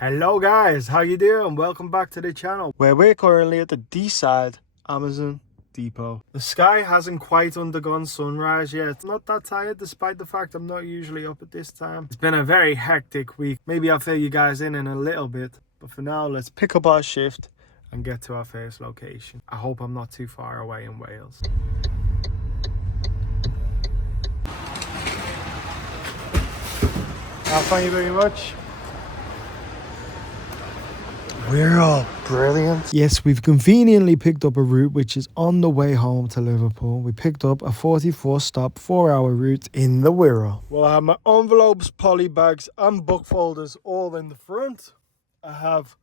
Hello guys, how you doing? Welcome back to the channel where we're currently at the D-side Amazon depot. The sky hasn't quite undergone sunrise yet. Not that tired despite the fact I'm not usually up at this time. It's been a very hectic week. Maybe I'll fill you guys in a little bit, but for now let's pick up our shift and get to our first location. I hope I'm not too far away in Wales. Thank you very much. We're all brilliant. Yes, we've conveniently picked up a route which is on the way home to Liverpool. We picked up a 44 stop, 4-hour route in the Wirral. Well, I have my envelopes, poly bags and book folders all in the front. I have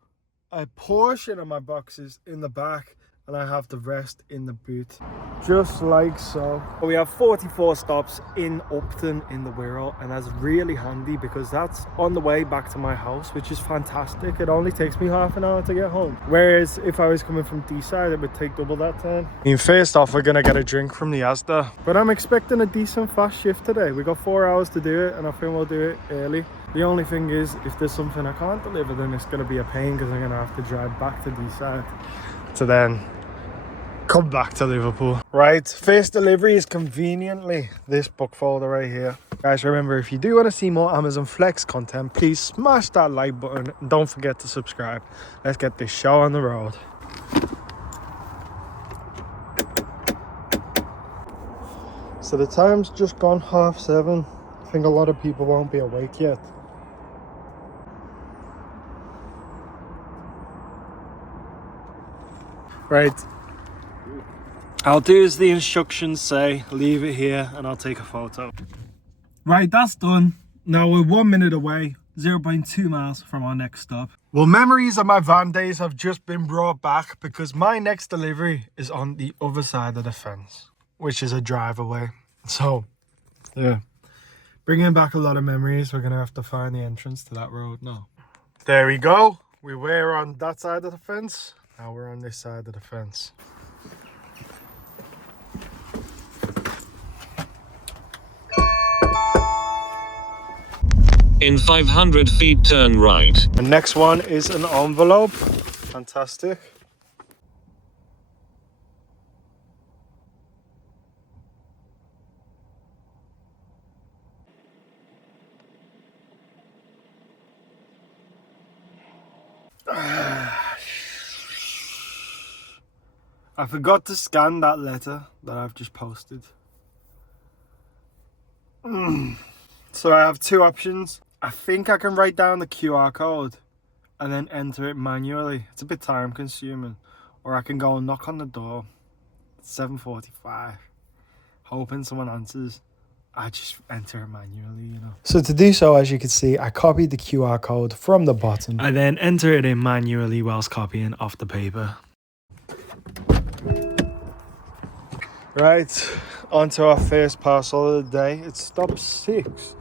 a portion of my boxes in the back and I have the rest in the boot. Just like so. We have 44 stops in Upton in the Wirral, and that's really handy because that's on the way back to my house, which is fantastic. It only takes me half an hour to get home. Whereas if I was coming from D-side, it would take double that time. First off, we're gonna get a drink from the Asda. But I'm expecting a decent fast shift today. We got 4 hours to do it and I think we'll do it early. The only thing is, if there's something I can't deliver, then it's gonna be a pain because I'm gonna have to drive back to D-side to then come back to Liverpool. Right, first delivery is conveniently this book folder right here. Guys, remember, if you do want to see more Amazon Flex content, please smash that like button and don't forget to subscribe. Let's get this show on the road. So the time's just gone 7:30. I think a lot of people won't be awake yet. Right, I'll do as the instructions say, leave it here and I'll take a photo. Right, that's done. Now we're 1 minute away, 0.2 miles from our next stop. Well, memories of my van days have just been brought back because my next delivery is on the other side of the fence, which is a drive away. So, yeah, bringing back a lot of memories. We're gonna have to find the entrance to that road now. There we go. We were on that side of the fence. Now we're on this side of the fence. In 500 feet, turn right. The next one is an envelope. Fantastic. I forgot to scan that letter that I've just posted. So I have two options. I think I can write down the QR code and then enter it manually. It's a bit time consuming. Or I can go and knock on the door. It's 7:45. Hoping someone answers. I just enter it manually, you know. So to do so, as you can see, I copied the QR code from the bottom. I then enter it in manually whilst copying off the paper. Right, onto our first parcel of the day. It's stop 6.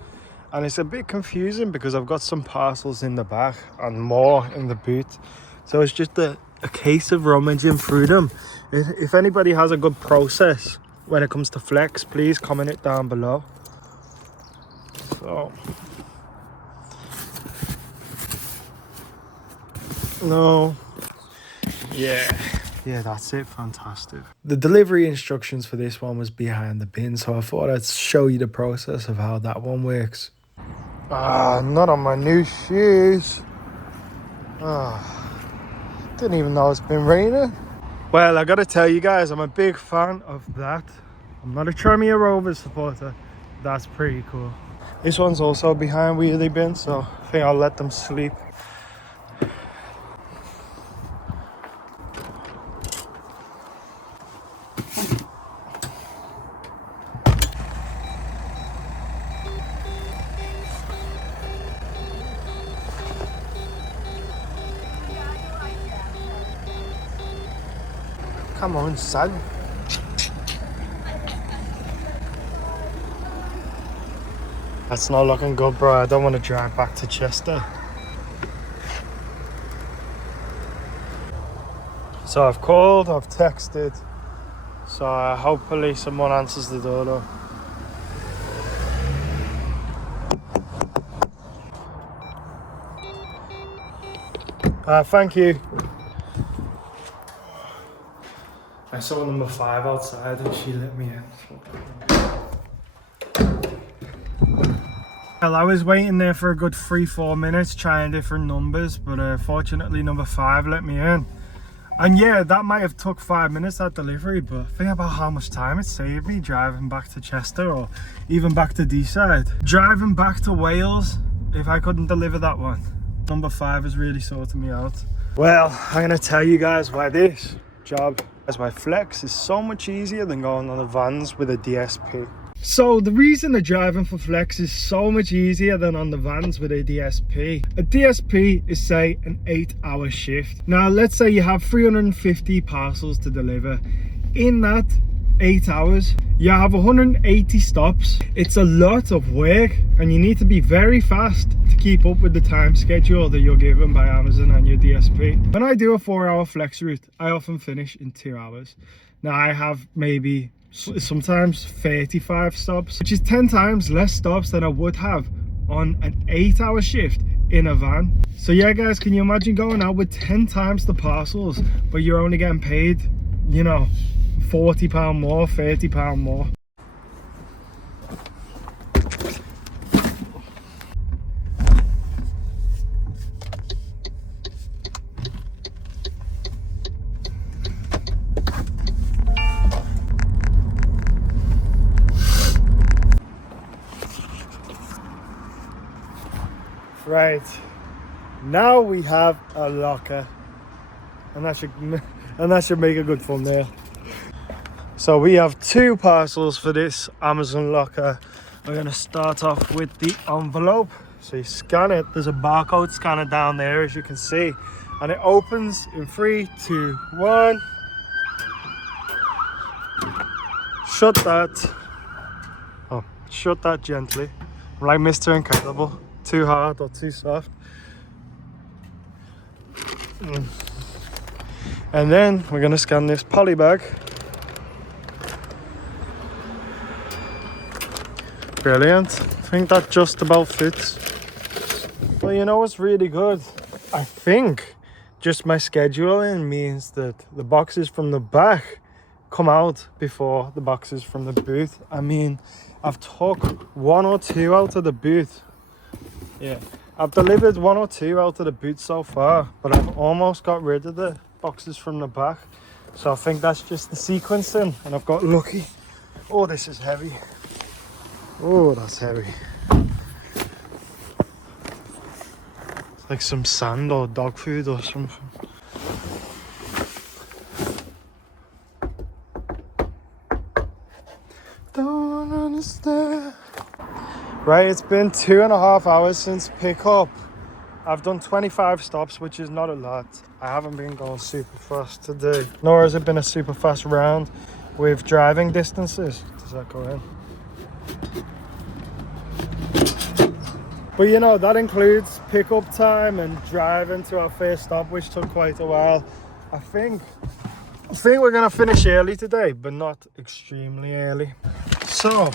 And it's a bit confusing because I've got some parcels in the back and more in the boot. So it's just a case of rummaging through them. If anybody has a good process when it comes to Flex, please comment it down below. So, no, yeah, that's it. Fantastic. The delivery instructions for this one was behind the bin, so I thought I'd show you the process of how that one works. Not on my new shoes. Didn't even know it's been raining. Well, I gotta tell you guys, I'm a big fan of that. I'm not a Tranmere Rovers supporter. That's pretty cool. This one's also behind wheelie bin, so I think I'll let them sleep. Come on, son. That's not looking good, bro. I don't want to drive back to Chester. So I've called, I've texted. So hopefully someone answers the door though. Thank you. I saw number 5 outside and she let me in. Well, I was waiting there for a good 3-4 minutes trying different numbers, but fortunately number 5 let me in. And yeah, that might have took 5 minutes, that delivery, but think about how much time it saved me driving back to Chester or even back to D-side. Driving back to Wales, if I couldn't deliver that one. Number 5 is really sorting me out. Well, I'm gonna tell you guys why this job, as my flex, is so much easier than going on the vans with a DSP. So the reason the driving for flex is so much easier than on the vans with a DSP. A DSP is, say, an 8-hour shift. Now let's say you have 350 parcels to deliver. In that 8 hours you have 180 stops. It's a lot of work and you need to be very fast to keep up with the time schedule that you're given by Amazon and your DSP. When I do a 4-hour flex route, I often finish in 2 hours. Now I have maybe sometimes 35 stops, which is 10 times less stops than I would have on an 8-hour shift in a van. So yeah guys, can you imagine going out with 10 times the parcels but you're only getting paid, you know, £40 more, £30 more. Right, now we have a locker, and that should make a good thumbnail. So we have 2 parcels for this Amazon locker. We're gonna start off with the envelope. So you scan it, there's a barcode scanner down there as you can see, and it opens in 3, 2, 1. Shut that. Oh, shut that gently. I'm like Mr. Incredible. Too hard or too soft. And then we're gonna scan this poly bag. Brilliant. I think that just about fits. But you know what's really good? I think just my scheduling means that the boxes from the back come out before the boxes from the boot. I mean, I've took 1 or 2 out of the boot. Yeah, I've delivered 1 or 2 out of the boot so far, but I've almost got rid of the boxes from the back. So I think that's just the sequencing, and I've got lucky. Oh, this is heavy. Oh, that's heavy. It's like some sand or dog food or something. Don't understand. Right, it's been 2.5 hours since pickup. I've done 25 stops, which is not a lot. I haven't been going super fast today, nor has it been a super fast round with driving distances. Does that go in? But you know, that includes pickup time and driving to our first stop, which took quite a while. I think we're gonna finish early today, but not extremely early. So,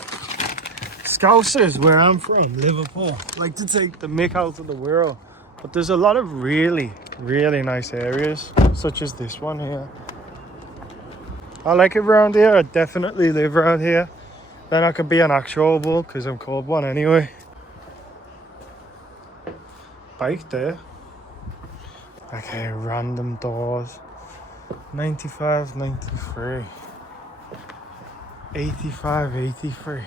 Scousers, where I'm from, Liverpool, like to take the mick out of the world, but there's a lot of really, really nice areas, such as this one here. I like it around here. I definitely live around here. Then I could be an actual bull because I'm called one anyway. Bike there. Okay, random doors. 95, 93. 85, 83.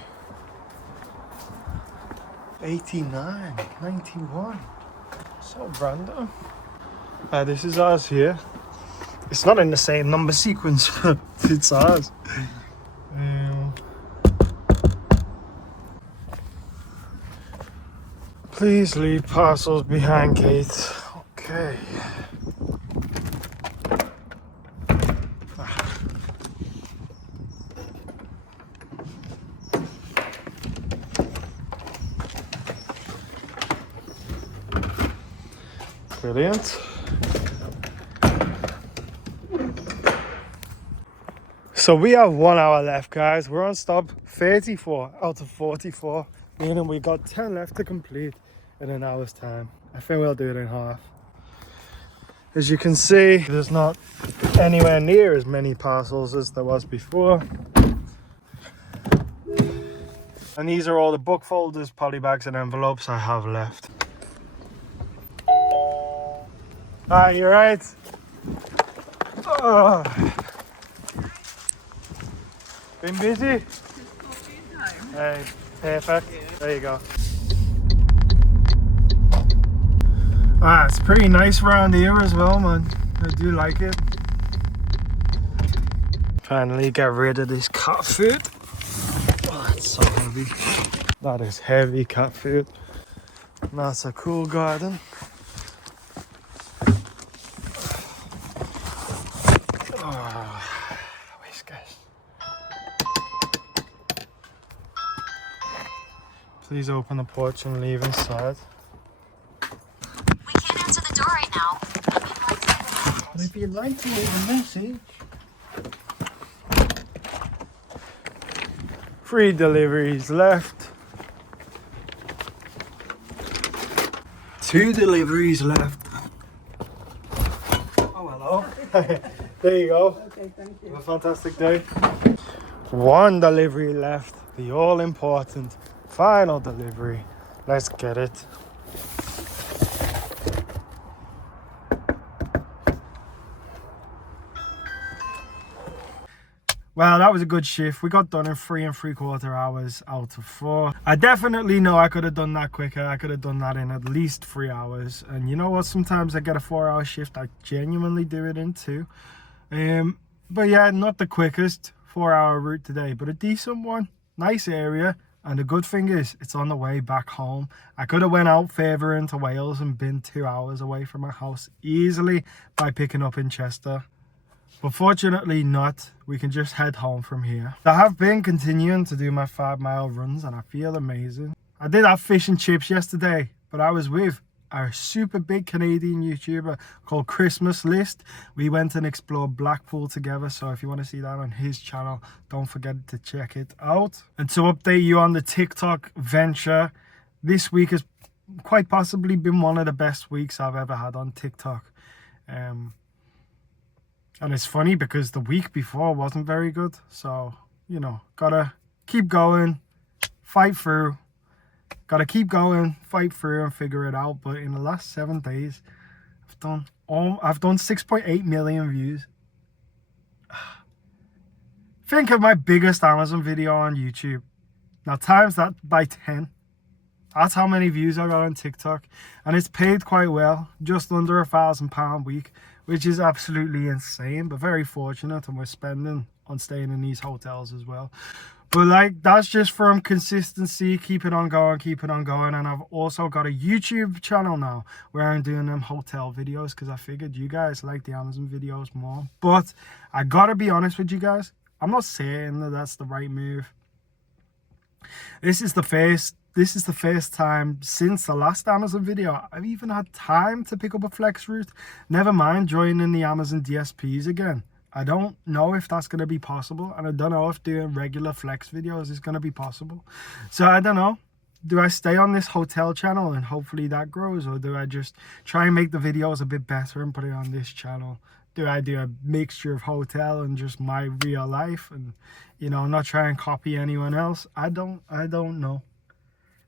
89, 91. So random. This is ours here. It's not in the same number sequence, but it's ours. Please leave parcels behind gate. Okay. Brilliant. So we have 1 hour left, guys. We're on stop 34 out of 44, meaning we got 10 left to complete in an hour's time. I think we'll do it in half. As you can see, there's not anywhere near as many parcels as there was before. And these are all the book folders, polybags and envelopes I have left. Ah, you're right. Oh. Been busy? Hey, perfect. There you go. Ah, it's pretty nice around here as well, man. I do like it. Finally get rid of this cat food. Oh, it's so heavy. That is heavy cat food. That's a cool garden. Oh, whiskers. Please open the porch and leave inside. We can't answer the door right now. But if you'd like to leave a message. 3 deliveries left. 2 deliveries left. Oh, hello. There you go. Okay, thank you. Have a fantastic day. 1 delivery left. The all important final delivery. Let's get it. Well, that was a good shift. We got done in 3 3/4 hours out of 4. I definitely know I could have done that quicker. I could have done that in at least 3 hours. And you know what? Sometimes I get a 4-hour shift. I genuinely do it in 2. But yeah, not the quickest 4-hour route today, but a decent one. Nice area. And the good thing is, it's on the way back home. I could have went out further into Wales and been 2 hours away from my house easily by picking up in Chester. But fortunately not. We can just head home from here. I have been continuing to do my 5-mile runs and I feel amazing. I did have fish and chips yesterday, but I was with a super big Canadian YouTuber called Christmas List. We went and explored Blackpool together, so if you want to see that on his channel, don't forget to check it out. And to update you on the TikTok venture, this week has quite possibly been one of the best weeks I've ever had on TikTok. And it's funny because the week before wasn't very good. So, you know, gotta keep going, fight through. Gotta keep going, fight through and figure it out. But in the last 7 days, I've done 6.8 million views. Think of my biggest Amazon video on YouTube. Now times that by 10. That's how many views I got on TikTok. And it's paid quite well. Just under £1,000 a week. Which is absolutely insane. But very fortunate. And we're spending on staying in these hotels as well. But like, that's just from consistency. Keep it on going. Keep it on going. And I've also got a YouTube channel now. Where I'm doing them hotel videos. Because I figured you guys like the Amazon videos more. But I gotta be honest with you guys. I'm not saying that that's the right move. This is the first time since the last Amazon video I've even had time to pick up a flex route. Never mind joining the Amazon DSPs again. I don't know if that's going to be possible. And I don't know if doing regular flex videos is going to be possible. So I don't know. Do I stay on this hotel channel and hopefully that grows? Or do I just try and make the videos a bit better and put it on this channel? Do I do a mixture of hotel and just my real life and, you know, not try and copy anyone else? I don't know.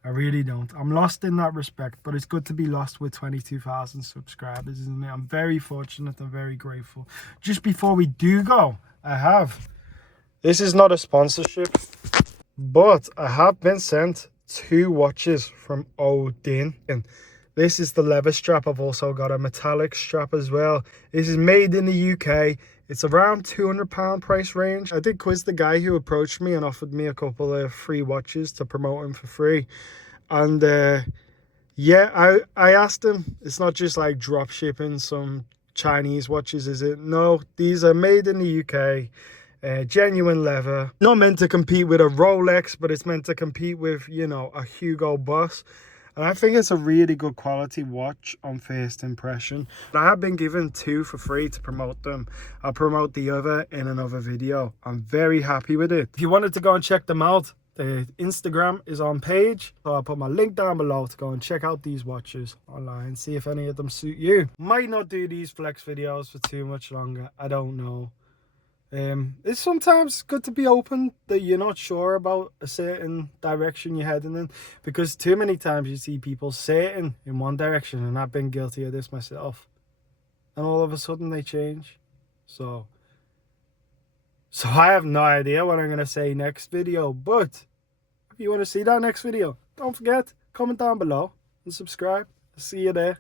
I really don't. I'm lost in that respect, but it's good to be lost with 22,000 subscribers, isn't it? I'm very fortunate and very grateful. Just before we do go, this is not a sponsorship, but I have been sent 2 watches from Odin. And this is the leather strap. I've also got a metallic strap as well. This is made in the UK. It's around £200 price range. I did quiz the guy who approached me and offered me a couple of free watches to promote him for free. And yeah, I asked him, it's not just like drop shipping some Chinese watches, is it? No, these are made in the UK. Genuine leather. Not meant to compete with a Rolex, but it's meant to compete with, you know, a Hugo Boss. And I think it's a really good quality watch on first impression. I have been given 2 for free to promote them. I'll promote the other in another video. I'm very happy with it. If you wanted to go and check them out, The Instagram is on page, so I'll put my link down below to go and check out these watches online, see if any of them suit you. Might not do these flex videos for too much longer, I don't know. It's sometimes good to be open that you're not sure about a certain direction you're heading in, because too many times you see people certain in one direction, and I've been guilty of this myself, and all of a sudden they change. So I have no idea what I'm going to say next video, but if you want to see that next video, don't forget, comment down below and subscribe. See you there.